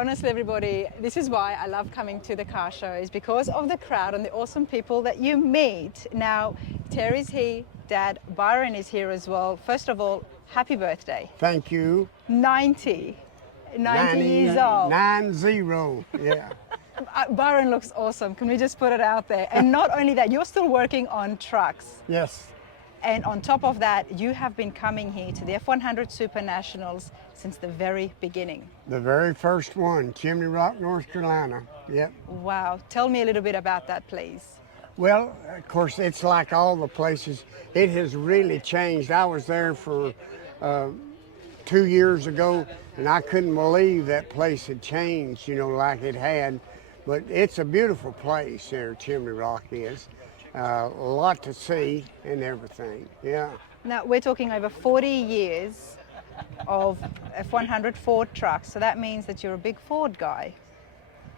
honestly, everybody, this is why I love coming to the car show, is because of the crowd and the awesome people that you meet. Now, Terry's here, Dad, Byron is here as well. First of all, happy birthday. Thank you. 90 years old. 90, yeah. Byron looks awesome. Can we just put it out there? And not only that, you're still working on trucks. Yes. And on top of that, you have been coming here to the F100 Supernationals since the very beginning. The very first one, Chimney Rock, North Carolina. Yep. Wow. Tell me a little bit about that, please. Well, of course, it's like all the places. It has really changed. I was there for 2 years ago, and I couldn't believe that place had changed, you know, like it had. But it's a beautiful place there, Chimney Rock is. A lot to see and everything, yeah. Now, we're talking over 40 years of F100 Ford trucks, so that means that you're a big Ford guy.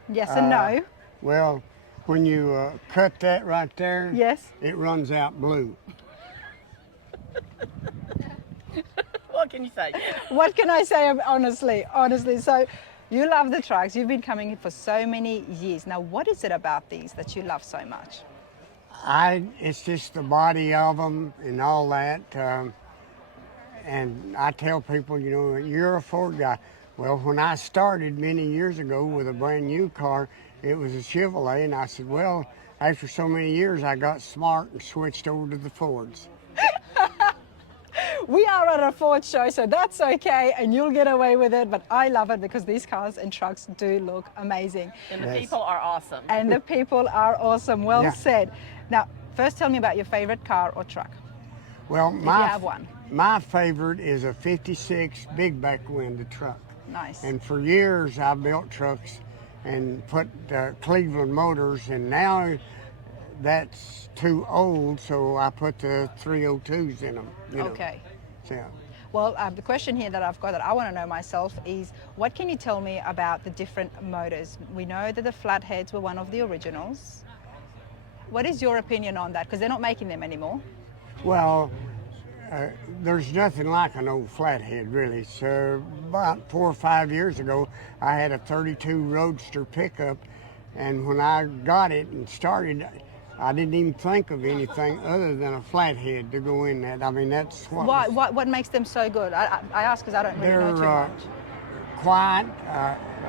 Yes and no? Well, when you cut that right there, Yes. it runs out blue. What can you say? What can I say, honestly? So you love the trucks. You've been coming for so many years. Now, what is it about these that you love so much? It's just the body of them and all that. And I tell people, you know, you're a Ford guy. Well, when I started many years ago with a brand new car, it was a Chevrolet, and I said, well, after so many years, I got smart and switched over to the Fords. We are at a Ford show, so that's okay, and you'll get away with it, but I love it because these cars and trucks do look amazing. And the people are awesome. And the people are awesome. Well Yeah. said. Now, first tell me about your favorite car or truck. Well, If you have one. my favorite is a 56 big back window truck. Nice. And for years, I built trucks and put Cleveland motors, and now that's too old, so I put the 302s in them. You know. Okay. So, Well, the question here that I've got that I want to know myself is, what can you tell me about the different motors? We know that the flatheads were one of the originals. What is your opinion on that? Because they're not making them anymore. well, there's nothing like an old flathead, really. So about 4 or 5 years ago, I had a 32 Roadster pickup, and when I got it and started, I didn't even think of anything other than a flathead to go in that. I mean, that's what. What makes them so good? I ask because I don't really know too They're much. quiet.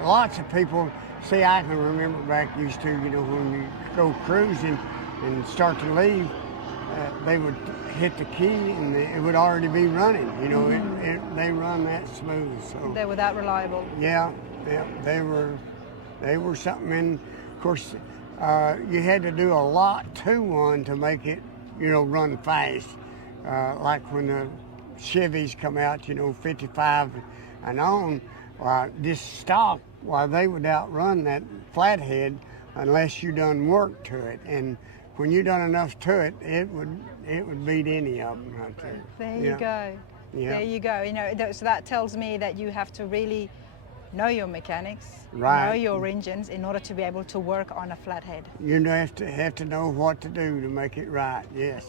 Lots of people, see, I can remember back used to, you know, when you go cruising and start to leave, they would hit the key and it would already be running. You know, they run that smooth. So They were that reliable. yeah, they were something. And of course, you had to do a lot to one to make it, you know, run fast. Like when the Chevys come out, you know, 55 and on, just stock, they would outrun that flathead unless you done work to it. And when you done enough to it, it would beat any of them right there. There you go. Yeah. There you go. You know, so that tells me that you have to really know your mechanics, Right. know your engines in order to be able to work on a flathead. You have to know what to do to make it right. Yes.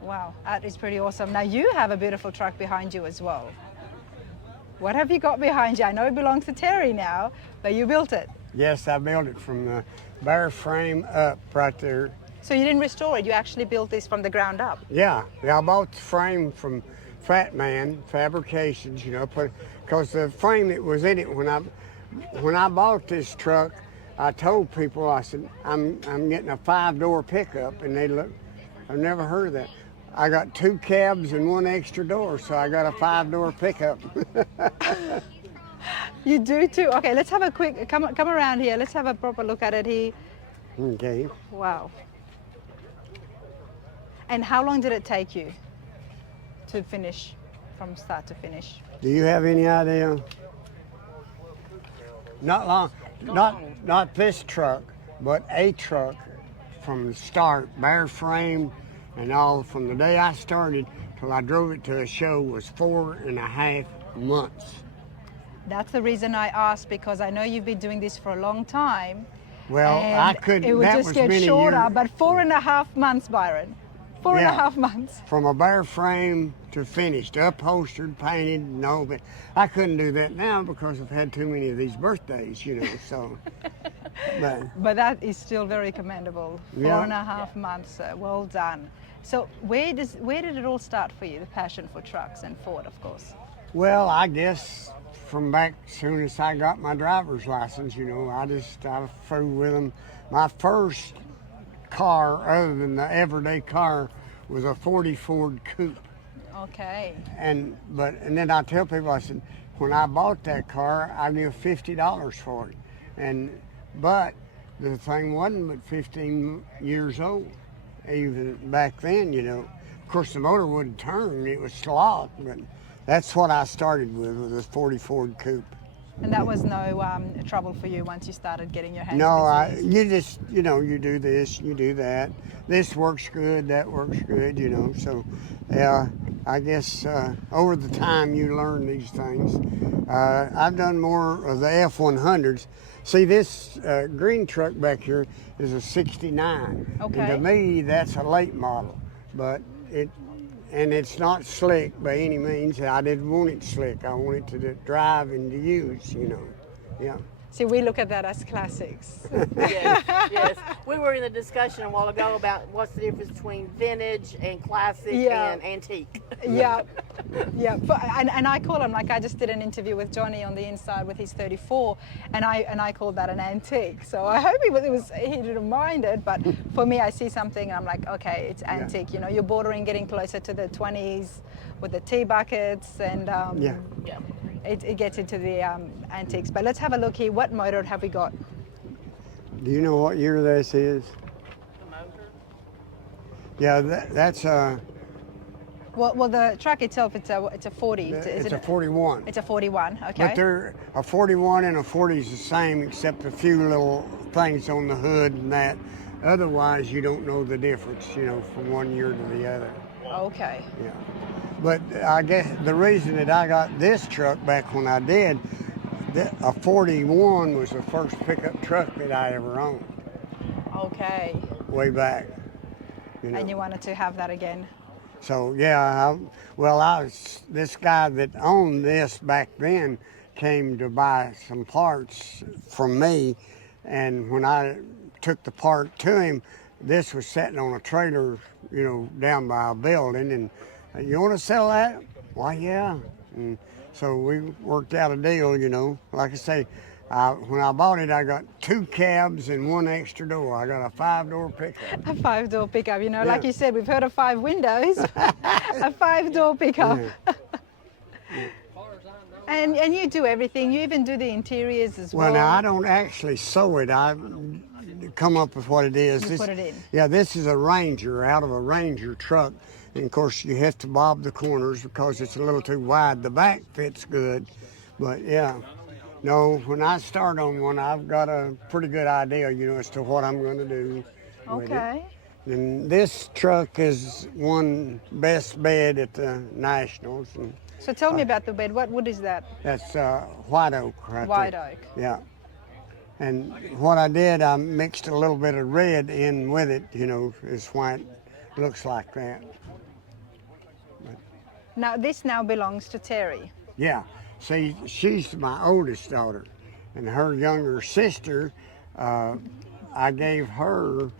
Wow, that is pretty awesome. Now you have a beautiful truck behind you as well. What have you got behind you? I know it belongs to Terry now, but you built it. Yes, I built it from the bare frame up right there. So you didn't restore it, you actually built this from the ground up. Yeah, I bought the frame from Fat Man Fabrications, you know, because the frame that was in it when I bought this truck, I told people, I said, I'm getting a 5-door pickup, and they look, I've never heard of that. I got 2 cabs and 1 extra door, so I got a 5-door pickup. You do too. Okay, let's have a quick, come around here. Let's have a proper look at it here. Okay. Wow. And how long did it take you to finish, from start to finish? Do you have any idea? Not long. Not this truck, but a truck from the start, bare frame and all, from the day I started till I drove it to a show was 4.5 months. That's the reason I asked, because I know you've been doing this for a long time. Well, and I couldn't. It would that just was get many shorter, years. but 4.5 months, Byron. Four and a Yeah. half months. From a bare frame to finished, upholstered, painted, no, but I couldn't do that now because I've had too many of these birthdays, you know, so. But that is still very commendable. Four Yeah. and a half months, well done. So where did it all start for you, the passion for trucks and Ford, of course? Well, I guess from back soon as I got my driver's license, you know, I flew with them. My first car, other than the everyday car, was a 40 Ford Coupe. Okay. And then I tell people, I said, when I bought that car, I gave $50 for it. But the thing wasn't but 15 years old, even back then, you know. Of course, the motor wouldn't turn; it was locked. But that's what I started with a 40 Ford Coupe. And that was no trouble for you once you started getting your hands No, busy? you just, you know, you do this, you do that. This works good, that works good, you know. So, yeah, I guess over the time you learn these things. I've done more of the F100s. See, this green truck back here is a 69. Okay. And to me, that's a late model. But it's not slick by any means. I didn't want it slick. I want it to drive and to use, you know. Yeah. See, we look at that as classics. Yes, yes. We were in a discussion a while ago about what's the difference between vintage and classic Yeah. and antique. Yeah, yeah. And I call him, like I just did an interview with Johnny on the inside with his 34, and I called that an antique. So I hope he didn't mind it, but for me, I see something and I'm like, okay, it's antique. Yeah. You know, you're bordering getting closer to the 20s with the tea buckets, and Yeah. Yeah. it gets into the antiques. But let's have a look here. What motor have we got? Do you know what year this is? The motor. Yeah, that's a Well, the truck itself, it's a 40. it's a 41. It's a 41. Okay. But they're a 41 and a 40 is the same, except a few little things on the hood and that. Otherwise, you don't know the difference, you know, from one year to the other. Okay. Yeah. But I guess the reason that I got this truck back when I did, a 41 was the first pickup truck that I ever owned. Okay. Way back. You know. And you wanted to have that again? So yeah, this guy that owned this back then came to buy some parts from me, and when I took the part to him, this was sitting on a trailer, you know, down by a building, and you want to sell that? Why, yeah. And so we worked out a deal, you know. Like I say, when I bought it, I got 2 cabs and 1 extra door. I got a 5-door pickup. A 5-door pickup, you know, like Yeah. you said, we've heard of 5 windows. A 5-door pickup. Yeah. And you do everything. You even do the interiors as well. Well, now I don't actually sew it. I come up with what it is. You put it in. Yeah, this is a Ranger, out of a Ranger truck. And of course, you have to bob the corners because it's a little too wide. The back fits good, but yeah. No, when I start on one, I've got a pretty good idea, you know, as to what I'm going to do with it. Okay. And this truck is won best bed at the Nationals. And So tell me about the bed. What wood is that? that's white oak right White there. oak. Yeah. And what I did, I mixed a little bit of red in with it, you know, is why it looks like that. Now, this now belongs to Terry. Yeah. See, she's my oldest daughter, and her younger sister, I gave her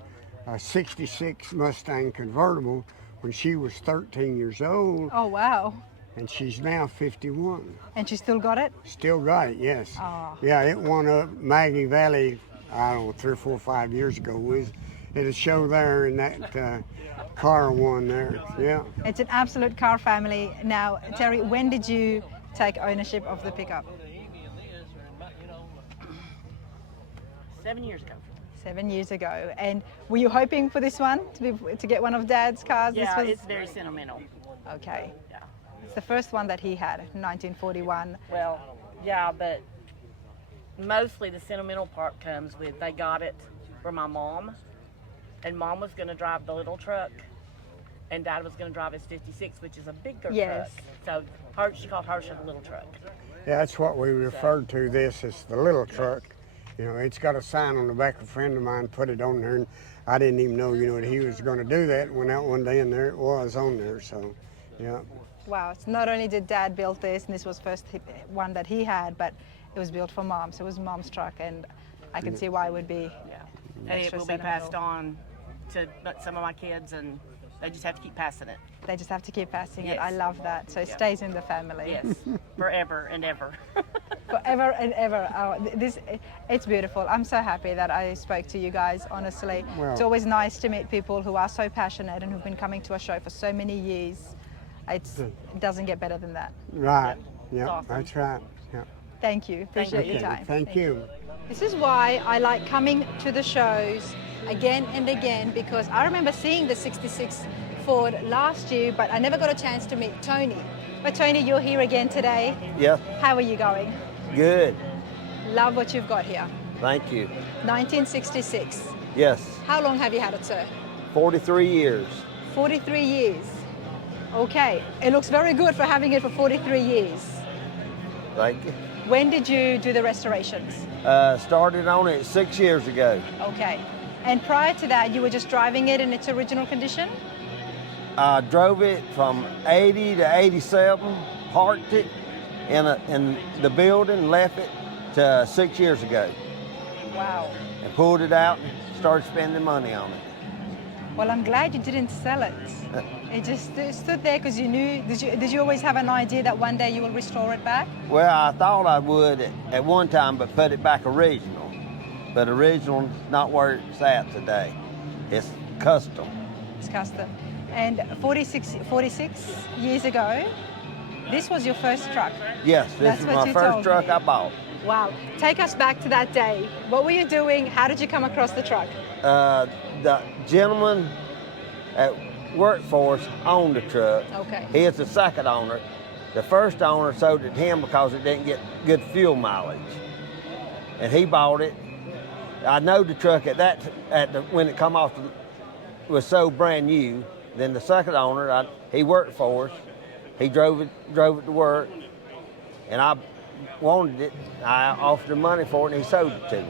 a 66 Mustang convertible when she was 13 years old, Oh, wow. and she's now 51. And she still got it? Still got it, yes. Oh. Yeah, it won up Maggie Valley, I don't know, 3 or 4 or 5 years ago. It a show there, and that car won there. Yeah. It's an absolute car family. Now, Terry, when did you take ownership of the pickup? 7 years ago. 7 years ago. And were you hoping for this one, to get one of Dad's cars? Yeah, This was... it's very sentimental. Okay. Yeah. It's the first one that he had, 1941. Well, yeah, but mostly the sentimental part comes with they got it for my mom, and Mom was going to drive the little truck, and Dad was going to drive his 56, which is a bigger Yes. truck. So she called hers the little truck. Yeah, that's what we referred to this as the little truck. You know, it's got a sign on the back. A friend of mine put it on there, and I didn't even know, you know, that he was going to do that. Went out one day, and there it was on there. So, yeah. Wow, so not only did Dad build this, and this was first one that he had, but it was built for Mom, so it was Mom's truck, and I can see why it would be. Yeah. And it extra will be passed sentimental. on to some of my kids, and they just have to keep passing it. They just have to keep passing it. Yes. I love that. So it Yeah. stays in the family. Yes, forever and ever. Forever and ever. Oh, it's beautiful. I'm so happy that I spoke to you guys, honestly. Well- It's always nice to meet people who are so passionate and who've been coming to a show for so many years. It doesn't get better than that. Right. It's Yeah, awesome. that's right. Yeah. Thank you. Appreciate your Okay, time. thank you. This is why I like coming to the shows again and again, because I remember seeing the 66 Ford last year, but I never got a chance to meet Tony. But Tony, you're here again today. Yes, How are you going? good. Love what you've got here. Thank you. 1966. Yes, How long have you had it, sir? 43 years. 43 years. Okay, it looks very good for having it for 43 years. Thank you. When did you do the restorations? Started on it 6 years ago. Okay. And prior to that, you were just driving it in its original condition? I drove it from 80 to 87, parked it in the building, left it to 6 years ago, Wow. and pulled it out and started spending money on it. Well, I'm glad you didn't sell it. It just stood there because you knew, did you always have an idea that one day you will restore it back? Well, I thought I would at one time, but put it back original. But original not where it's at today. It's custom. It's custom. And 46 years ago, this was your first truck. Yes, this That's is what my you first told truck me. I bought. Wow. Take us back to that day. What were you doing? How did you come across the truck? The gentleman at work for us owned the truck. Okay. He is the second owner. The first owner sold it to him because it didn't get good fuel mileage, and he bought it. I know the truck when it come off was so brand new. Then the second owner, he worked for us. He drove it to work, and I wanted it. I offered him money for it, and he sold it to me.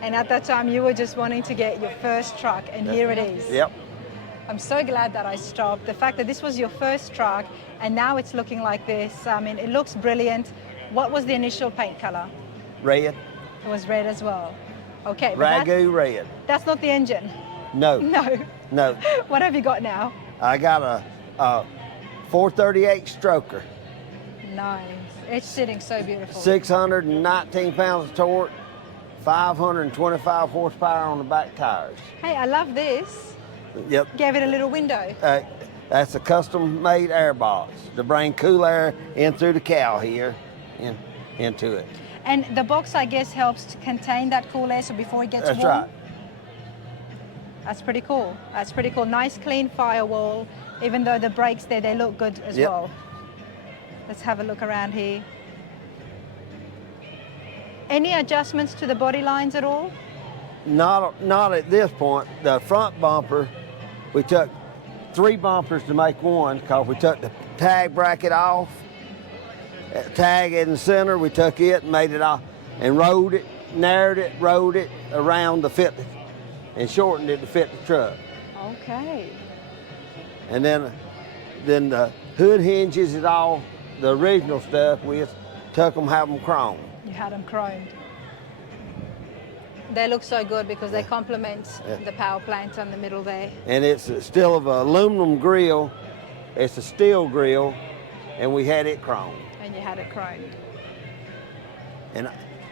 And at that time, you were just wanting to get your first truck, and here it is. Yep. I'm so glad that I stopped. The fact that this was your first truck, and now it's looking like this. I mean, it looks brilliant. What was the initial paint color? Red. It was red as well. Okay. but Ragu red. That's not the engine. No. No. No. What have you got now? I got a 438 stroker. Nice. It's sitting so beautiful. 619 pounds of torque, 525 horsepower on the back tires. Hey, I love this. Yep. Gave it a little window. That's a custom-made air box to bring cool air in through the cowl here, into it. And the box, I guess, helps to contain that cool air so before it gets That's warm. right. That's pretty cool. That's pretty cool. Nice clean firewall. Even though the brakes there, they look good as Yep. well. Let's have a look around here. Any adjustments to the body lines at all? Not at this point. The front bumper, we took 3 bumpers to make one because we took the tag bracket off. Tag in the center, we took it and made it off and rode it, narrowed it, rode it around to fit and shortened it to fit the truck. Okay. And then the hood hinges and all, the original stuff, we just took them, have them chrome. You had them chromed. They look so good because they complement the power plant on the middle there. And it's still of an aluminum grill. It's a steel grill, and we had it chrome. And you had it chromed.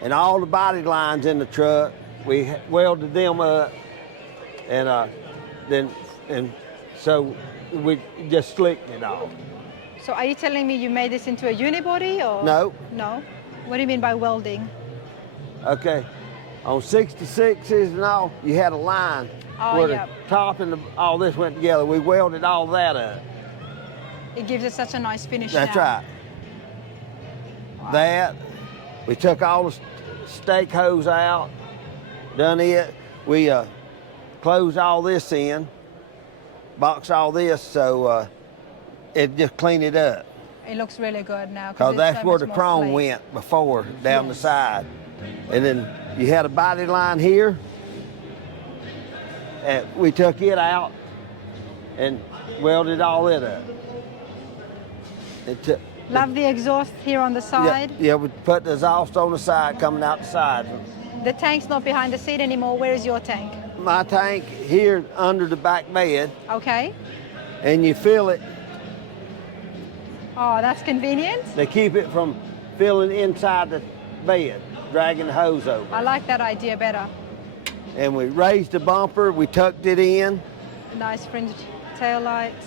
And all the body lines in the truck, we welded them up, and so we just slicked it off. So are you telling me you made this into a unibody or? No. No? What do you mean by welding? Okay, on 66s and all, you had a line where yep. the top and all this went together. We welded all that up. It gives it such a nice finish That's now. right. That, we took all the stake hose out, done it. We closed all this in, boxed all this, so it just cleaned it up. It looks really good now. Because it's that's so where much the more chrome slate. went before, down the side. And then you had a body line here. And we took it out and welded all it up. Love the exhaust here on the side. Yeah, we put the exhaust on the side, coming out the side. The tank's not behind the seat anymore. Where is your tank? My tank here under the back bed, Okay. and you fill it. Oh, that's convenient. They keep it from filling inside the bed, dragging the hose over. I like that idea better. And we raised the bumper, we tucked it in. Nice fringed tail lights.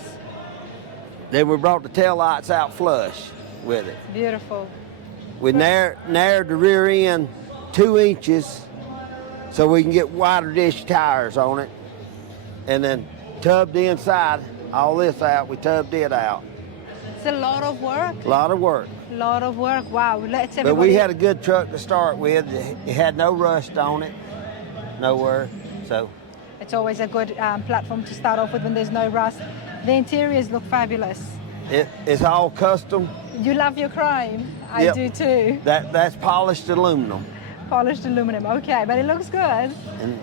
Then we brought the tail lights out flush with it. Beautiful. We narrowed the rear end 2 inches so we can get wider dish tires on it. And then tubbed the inside, all this out, we tubbed it out. It's a lot of work. A lot of work. A lot of work. Wow. Let's But we had a good truck to start with. It had no rust on it, nowhere. So It's always a good platform to start off with when there's no rust. The interiors look fabulous. it's all custom. You love your chrome. I Yep. do too. That's polished aluminum Polished aluminum. Okay, but it looks good. and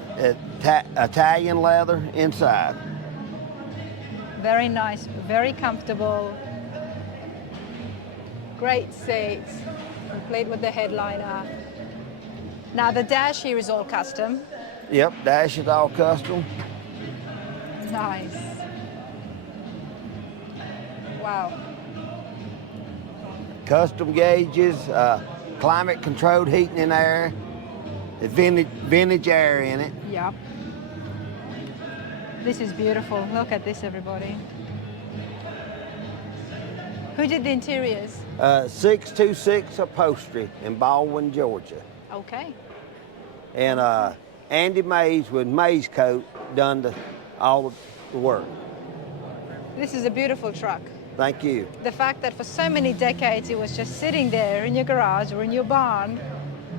Italian leather inside. Very nice, very comfortable. Great seats, complete with the headliner. Now the dash here is all custom. Yep, dash is all custom. Nice. Wow. Custom gauges, climate controlled heating and air, the vintage air in it. Yep. This is beautiful. Look at this, everybody. Who did the interiors? 626 upholstery in Baldwin, Georgia. Okay. And Andy Mays with Mays Coat done all the work. This is a beautiful truck. Thank you. The fact that for so many decades it was just sitting there in your garage or in your barn,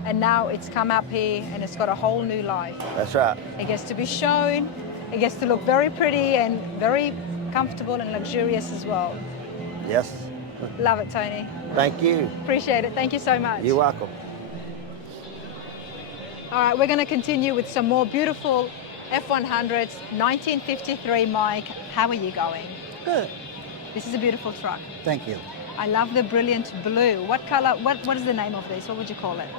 and now it's come up here and it's got a whole new life. That's right. It gets to be shown, it gets to look very pretty and very comfortable and luxurious as well. Yes. Love it, Tony. Thank you. Appreciate it. Thank you so much. You're welcome. All right, we're going to continue with some more beautiful F100s. 1953, Mike. How are you going? Good. This is a beautiful truck. Thank you. I love the brilliant blue. What color, what is the name of this? What would you call it?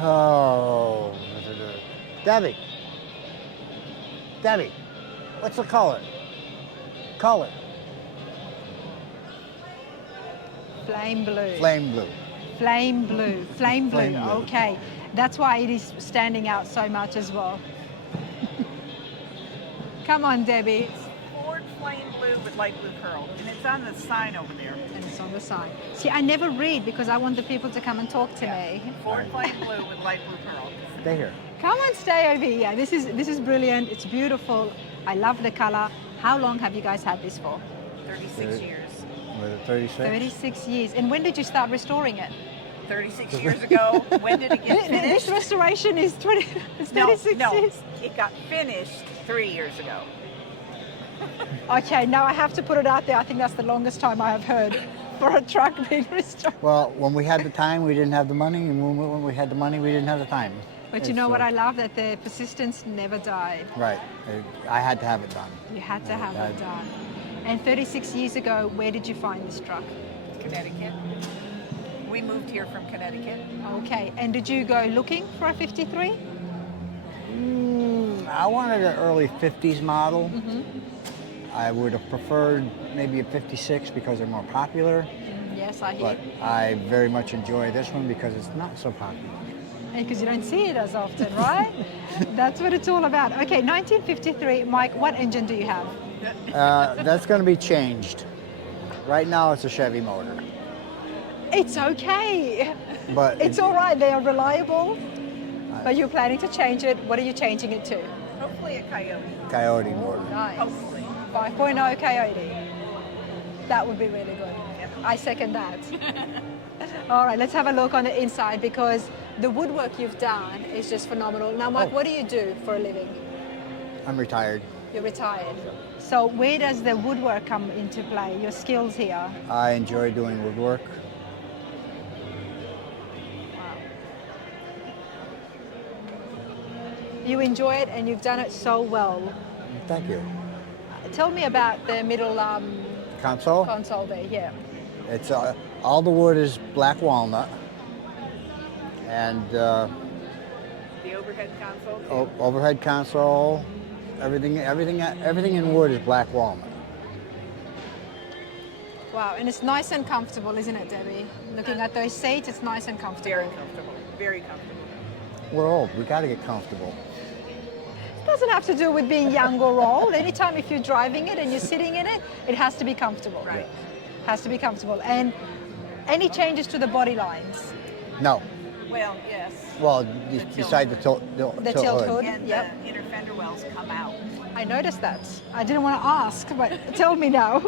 Oh, Debbie. Debbie, what's the color? Color. Flame blue. Flame blue. Flame blue. Flame blue. Flame blue. Okay. That's why it is standing out so much as well. Come on, Debbie. Ford flame blue with light blue pearl, and it's on the sign over there. And it's on the side. See, I never read because I want the people to come and talk to me. Ford flame blue with light blue pearl. Stay here. Come on, stay over here. This is brilliant. It's beautiful. I love the color. How long have you guys had this for? 36 years. Was it 36? 36 years. And when did you start restoring it? 36 years ago. When did it get This finished? restoration is 36 no, years. it got finished 3 years ago. Okay, now I have to put it out there. I think that's the longest time I have heard for a truck being restored. Well, when we had the time, we didn't have the money, and when we had the money, we didn't have the time. But you know what I love? That the persistence never died. Right. I had to have it done. You had to have it done. And 36 years ago, where did you find this truck? Connecticut. We moved here from Connecticut. Okay, and did you go looking for a 53? I wanted an early 50s model. Mm-hmm. I would have preferred maybe a 56 because they're more popular, Yes, I hear. but I very much enjoy this one because it's not so popular. Because you don't see it as often, right? That's what it's all about. Okay, 1953, Mike, what engine do you have? That's going to be changed. Right now, it's a Chevy motor. It's okay. But It's all right, they are reliable. But you're planning to change it. What are you changing it to? Hopefully a Coyote. Coyote motor. Nice. Hopefully. 5.0 Coyote. That would be really good. I second that. All right, let's have a look on the inside because the woodwork you've done is just phenomenal. Now, Mike, what do you do for a living? I'm retired. You're retired. So where does the woodwork come into play, your skills here? I enjoy doing woodwork. You enjoy it, and you've done it so well. Thank you. Tell me about the middle Console? console there. Yeah. It's all the wood is black walnut, and The overhead console. Too. overhead console. Everything in wood is black walnut. Wow, and it's nice and comfortable, isn't it, Debbie? Looking at those seats, it's nice and comfortable. Very comfortable. Very comfortable. We're old. We got to get comfortable. It doesn't have to do with being young or old. Anytime if you're driving it and you're sitting in it, it has to be comfortable. Right. Has to be comfortable. And any changes to the body lines? No. Well, yes. Well, tilt beside the tilt hood. And Yep. the inner fender wells come out. I noticed that. I didn't want to ask, but tell me now.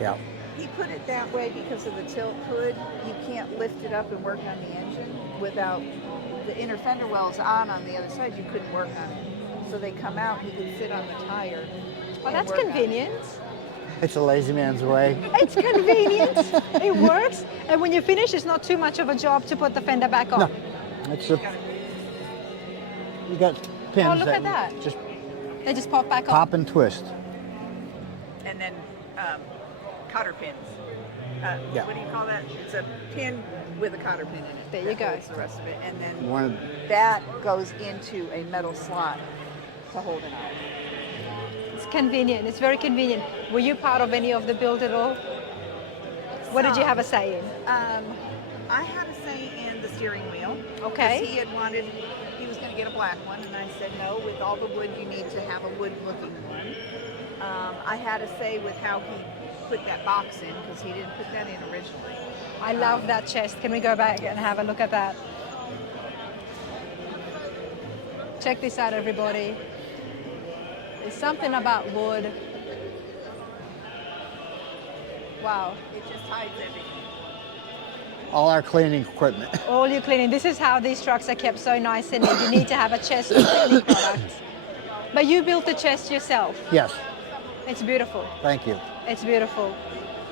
Yeah. He put it that way because of the tilt hood. You can't lift it up and work on the engine without the inner fender wells on the other side. You couldn't work on it. So they come out. You can sit on the tire. Well, and that's work on it. convenient. It's a lazy man's way. It's convenient. It works. And when you finish, it's not too much of a job to put the fender back on. No. It's a, you got pins. Oh, look at that. Just They just pop back on. pop and twist. And then cotter pins. Yeah. What do you call that? It's a pin with a cotter pin in it. There you that go. holds the rest of it. And then One. that goes into a metal slot to hold it on. It's convenient. It's very convenient. Were you part of any of the build at all? What did you have a say in? I had a say in the steering wheel. Okay. Because he was going to get a black one, and I said, no, with all the wood, you need to have a wood-looking one. I had a say with how he put that box in, because he didn't put that in originally. I love that chest. Can we go back and have a look at that? Check this out, everybody. There's something about wood. Wow. It just hides everything. All our cleaning equipment. All your cleaning. This is how these trucks are kept so nice and neat. You need to have a chest for cleaning products. But you built the chest yourself. Yes. It's beautiful. Thank you. It's beautiful.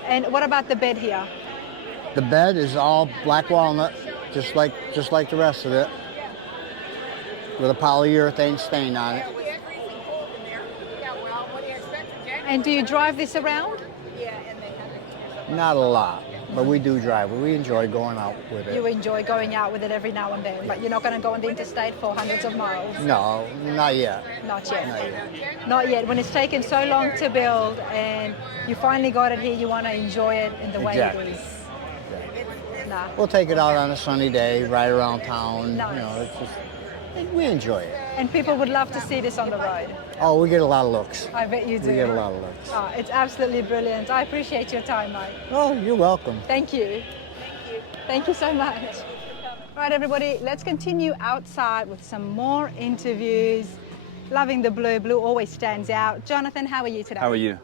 And what about the bed here? The bed is all black walnut, just like the rest of it, with a polyurethane stain on it. And do you drive this around? Yeah, and they have Not a lot, but we do drive it. We enjoy going out with You it. enjoy going out with it every now and then, but you're not going to go on the interstate for hundreds of miles. No, not yet. Not yet. Not yet. Not yet. When it's taken so long to build and you finally got it here, you want to enjoy it in the way Exactly. it is. Nah. We'll take it out on a sunny day, ride around town. Nice. You know, it's just we enjoy it. And people would love to see this on the road. Oh, we get a lot of looks. I bet you do. We get a lot of looks. Oh, it's absolutely brilliant. I appreciate your time, Mike. Oh, you're welcome. Thank you. Thank you so much. All right, everybody, let's continue outside with some more interviews. Loving the blue. Blue always stands out. Jonathan, how are you today? How are you?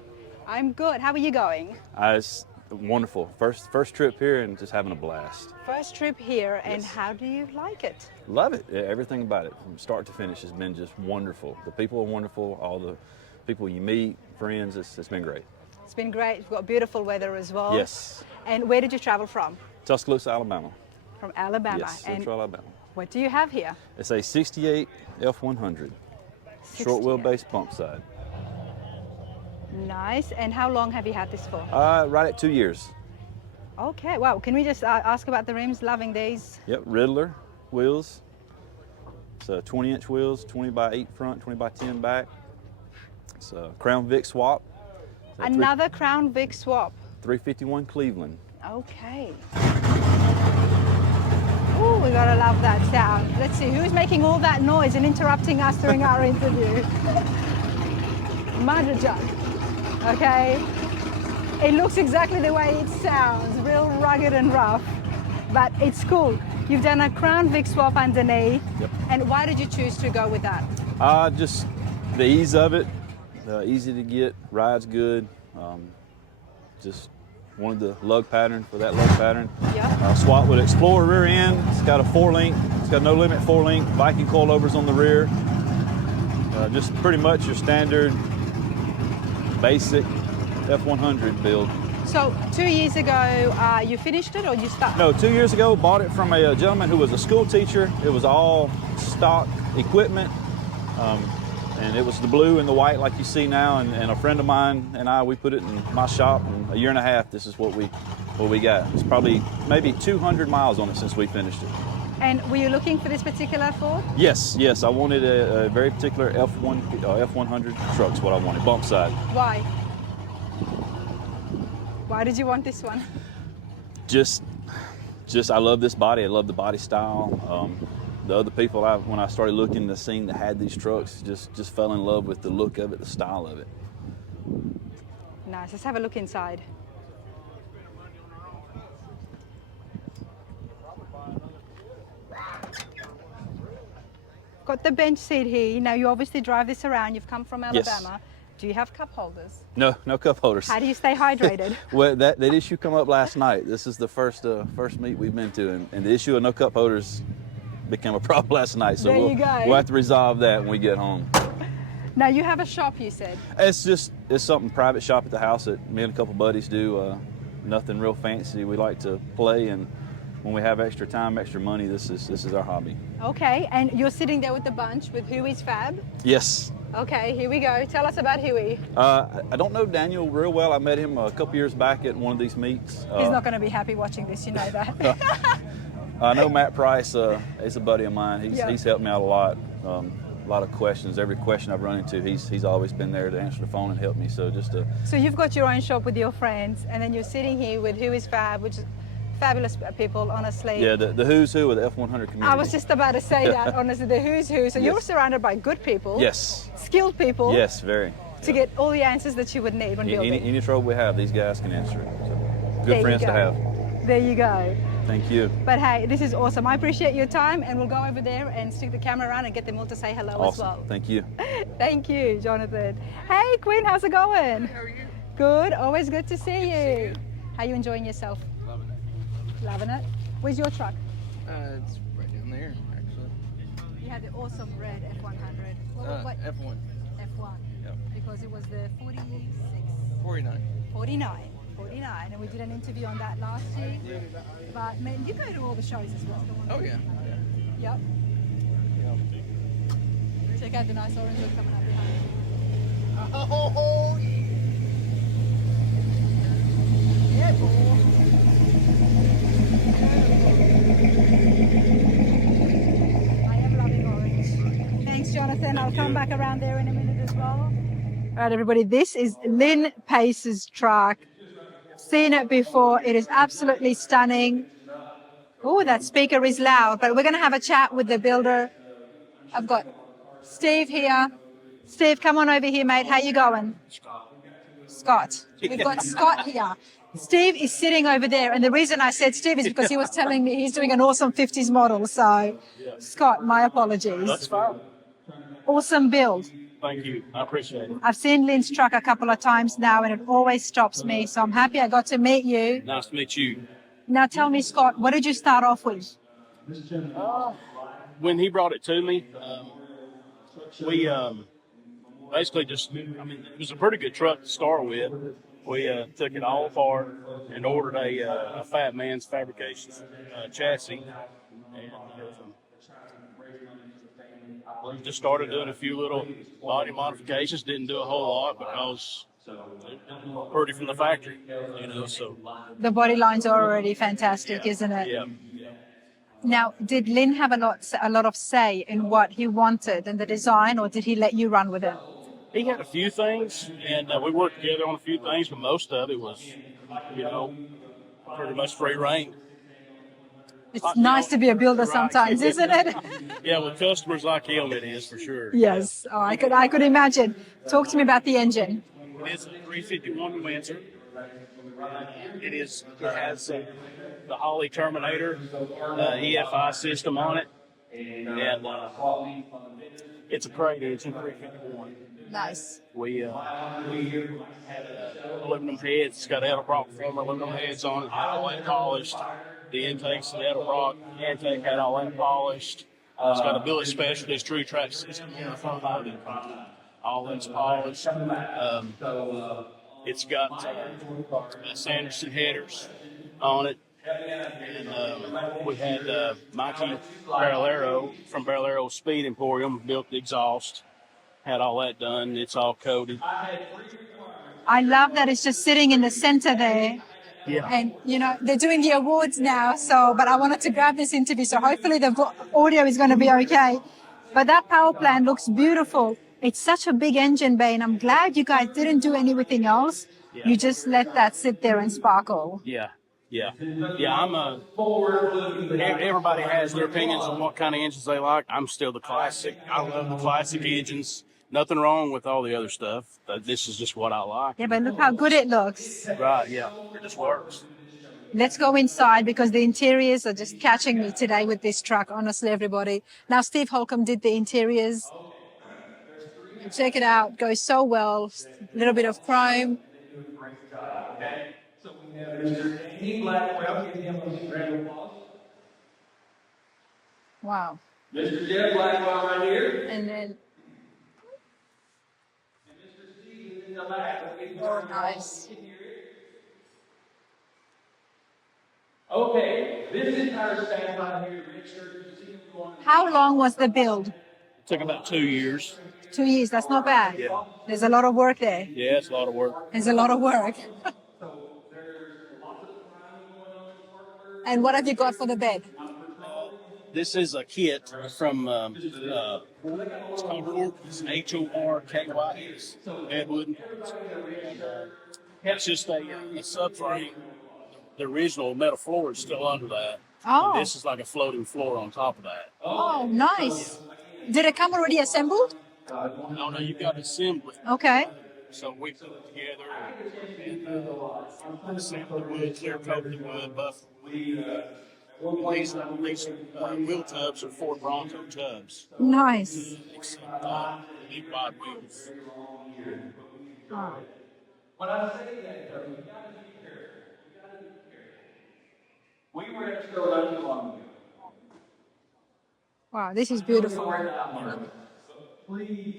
I'm good. How are you going? It's wonderful. First trip here and just having a blast. First trip here, and Yes. how do you like it? Love it. Everything about it from start to finish has been just wonderful. The people are wonderful. All the people you meet, friends, it's been great. It's been great. We've got beautiful weather as well. Yes. And where did you travel from? Tuscaloosa, Alabama. From Alabama. Yes, And Central Alabama. what do you have here? It's a 68 F100. Short 68. wheelbase bump side. Nice. And how long have you had this for? Right at 2 years. Okay. Wow. Can we just ask about the rims? Loving these. Yep, Riddler wheels. It's 20-inch wheels, 20 by 8 front, 20 by 10 back. It's a Crown Vic swap. It's a Another Crown Vic swap. 351 Cleveland. Okay. Oh, we gotta love that sound. Let's see, who's making all that noise and interrupting us during our interview? Mud jug. Okay. It looks exactly the way it sounds, real rugged and rough, but it's cool. You've done a Crown Vic swap underneath. Yep. And why did you choose to go with that? Just the ease of it, easy to get, rides good. Just wanted the lug pattern for that lug pattern. Yep. Swap with Explorer rear end. It's got a 4-link. It's got no limit 4-link. Viking coilovers on the rear. Just pretty much your standard, basic F100 build. So 2 years ago, you finished it or you started? No, 2 years ago, bought it from a gentleman who was a school teacher. It was all stock equipment. And it was the blue and the white like you see now, and a friend of mine and I, we put it in my shop, and a year and a half, this is what we got. It's probably maybe 200 miles on it since we finished it. And were you looking for this particular Ford? Yes, I wanted a very particular F100 truck's what I wanted, bump side. Why? Why did you want this one? Just I love this body. I love the body style. The other people, when I started looking, the scene that had these trucks, just fell in love with the look of it, the style of it. Nice. Let's have a look inside. Got the bench seat here. Now you obviously drive this around. You've come from Alabama. Yes. Do you have cup holders? No cup holders. How do you stay hydrated? Well, that issue come up last night. This is the first meet we've been to, and the issue of no cup holders became a problem last night. So we'll have to resolve that when we get home. Now you have a shop, you said. It's something private shop at the house that me and a couple buddies do. Nothing real fancy. We like to play, and when we have extra time, extra money, this is our hobby. Okay, and you're sitting there with the bunch with Huey's Fab. Yes. Okay, here we go. Tell us about Huey. I don't know Daniel real well. I met him a couple years back at one of these meets. He's not going to be happy watching this, you know that. I know Matt Price. He's a buddy of mine. He's helped me out a lot. A lot of questions. Every question I've run into, he's always been there to answer the phone and help me. So So you've got your own shop with your friends, and then you're sitting here with Huey's Fab, which is fabulous people, honestly. Yeah, the who's who of the F100 community. I was just about to say that, honestly, the who's who. So you're surrounded by good people. Yes. Skilled people. Yes, very. To get all the answers that you would need when building. Any trouble we have, these guys can answer it. So, good friends to have. There you go. Thank you. But hey, this is awesome. I appreciate your time, and we'll go over there and stick the camera around and get them all to say hello as well. Thank you. Thank you, Jonathan. Hey, Quinn, how's it going? How are you? Good. Always good to see you. How are you enjoying yourself? Loving it. Loving it. Where's your truck? It's right down there, actually. You had the awesome red F100. What? F1. F1. Yep. Because it was the 46. 49. 49, and we did an interview on that last year. But man, you go to all the shows as well. Oh, yeah. Yep. Check out the nice orange one coming up behind. Oh, Yeah, boy. I am loving orange. Thanks, Jonathan. I'll come back around there in a minute as well. All right, everybody, this is Lynn Pace's truck. Seen it before. It is absolutely stunning. Oh, that speaker is loud, but we're going to have a chat with the builder. I've got Steve here. Steve, come on over here, mate. How you going? Scott. We've got Scott here. Steve is sitting over there, and the reason I said Steve is because he was telling me he's doing an awesome 50s model. So, Scott, my apologies. That's fine. Awesome build. Thank you. I appreciate it. I've seen Lynn's truck a couple of times now, and it always stops me. So I'm happy I got to meet you. Nice to meet you. Now tell me, Scott, what did you start off with? When he brought it to me, we basically just, it was a pretty good truck to start with. We took it all apart and ordered a Fat Man's Fabrications chassis. And we just started doing a few little body modifications. Didn't do a whole lot because it's pretty from the factory, so. The body lines are already fantastic, isn't it? Yeah. Now, did Lynn have a lot of say in what he wanted and the design, or did he let you run with it? He had a few things, and we worked together on a few things, but most of it was, pretty much free reign. It's nice to be a builder sometimes, isn't it? Yeah, with customers like him, it is for sure. Yes. Oh, I could imagine. Talk to me about the engine. It is a 351 Windsor. It has the Holley Terminator EFI system on it, and it's a Prater. It's a 351. Nice. We had aluminum heads. It's got Edelbrock former aluminum heads on it. Had all that polished. The intake's the Edelbrock. The intake had all that polished. It's got a Billy Specialties True Track system on the front of it. All that's polished. It's got Sanderson headers on it. And we had Mikey Barrelero from Barrelero Speed Emporium built the exhaust, had all that done. It's all coated. I love that it's just sitting in the center there. Yeah. And, you know, they're doing the awards now, but I wanted to grab this interview, so hopefully the audio is going to be okay. But that power plant looks beautiful. It's such a big engine bay, and I'm glad you guys didn't do anything else. Yeah. You just let that sit there and sparkle. Yeah. Everybody has their opinions on what kind of engines they like. I'm still the classic. I love the classic engines. Nothing wrong with all the other stuff. This is just what I like. Yeah, but look how good it looks. Right, yeah. It just works. Let's go inside because the interiors are just catching me today with this truck, honestly, everybody. Now, Steve Holcomb did the interiors. Check it out. Goes so well. A little bit of chrome. Wow. Mr. Jeff Blackwell right here. And then, Oh, nice. Okay, this entire staff right here, make sure you see them going. How long was the build? It took about 2 years. 2 years. That's not bad. Yeah. There's a lot of work there. Yeah, it's a lot of work. There's a lot of work. And what have you got for the bed? This is a kit from it's called HORKYS, Edwood. It's just a subframe. The original metal floor is still under that. Oh. And this is like a floating floor on top of that. Oh, nice. Did it come already assembled? No, you've got assembly. Okay. So we put it together and assemble the wood, clear coat the wood, buff the wood. These wheel tubs are Ford Bronco tubs. Nice. Except big wide wheels. When I say that, though, you gotta be careful. We were at Show not too long ago. Wow, this is beautiful.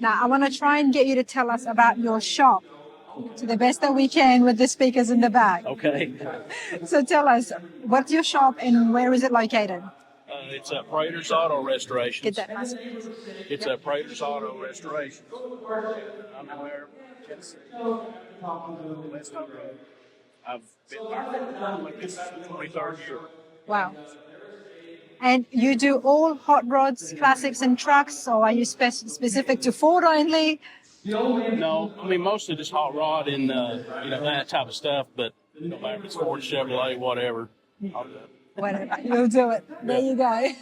Now, I want to try and get you to tell us about your shop to the best that we can with the speakers in the back. Okay. So tell us, what's your shop and where is it located? It's a Prater's Auto Restoration. Get that nice. It's a Prater's Auto Restoration. I'm in Maryville, Tennessee. West Oak Road. I've been there. Like this is the 23rd year. Wow. And you do all hot rods, classics, and trucks, or are you specific to Ford only? No, I mean mostly just hot rod and that type of stuff. But no matter if it's Ford, Chevrolet, whatever, I'll do it. Whatever, you'll do it. There you go.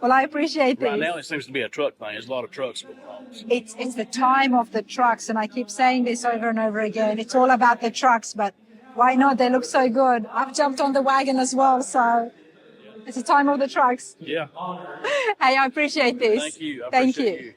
Well, I appreciate this. Right now, it seems to be a truck thing. There's a lot of trucks going on. It's the time of the trucks, and I keep saying this over and over again. It's all about the trucks, but why not? They look so good. I've jumped on the wagon as well, so it's the time of the trucks. Yeah. Hey, I appreciate this. Thank you. I Thank appreciate you. you.